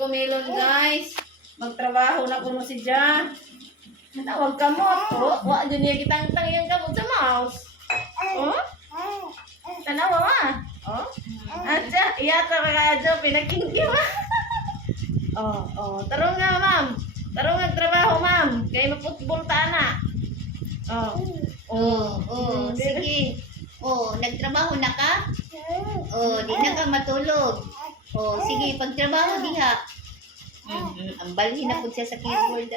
Cocomelon, guys. Magtrabaho na kuno si Jan. Tawag ka mo. Oh, wa dyan niya kitang yung kamot sa mouse. Oh? Tanawa ma. Oh? Atya, iyata ka kadyo, pinakinggi ma. Tarong nga, ma'am. Tarong nga trabaho, ma'am. Kaya maputbol ta na. Sige. Nagtrabaho na ka? Di na ka matulog. Sige, pagtrabaho diha. Ang balhin na po siya sa keyboard.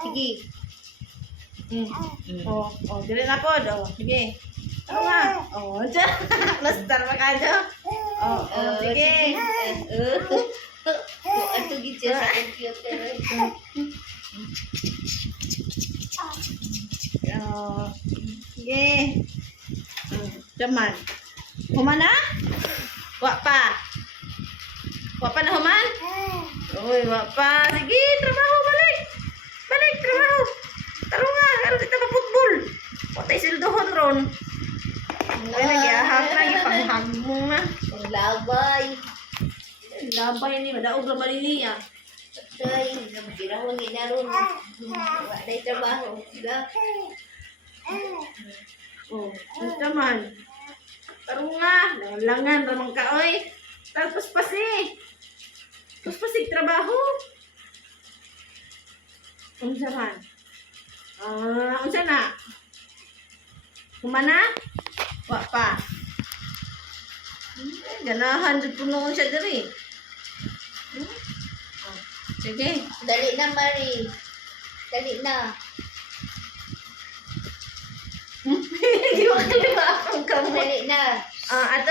Sige. Dili na po. Sige. Ano nga? Dyan. Lastar pa ka dyan. Sige. Ato gid siya sa computer. Sige. Jaman. Human na? Wa pa. Wa pa na human? Uy, wa pa. Sige, trabaho, balik. Balik, trabaho. Taro nga, karon kita pa-football. Wa tayo sildohon ron. Ay, nagyahag na, ipanghag mo na. Ang labay. Labay ni, madaog naman niya. Tay, nabirahon ni naron. Wa day trabaho. Diba? Jaman. Taro nga, langan ramang ka, oy. Tapos pasig trabaho. Unsa man? Unsa na? Kumana? Wa pa. Ganahan jud puno siya diri. Sige. Dali na, Mari. Dali na. Di ba kaliwa akong kamay? Dali na. Ato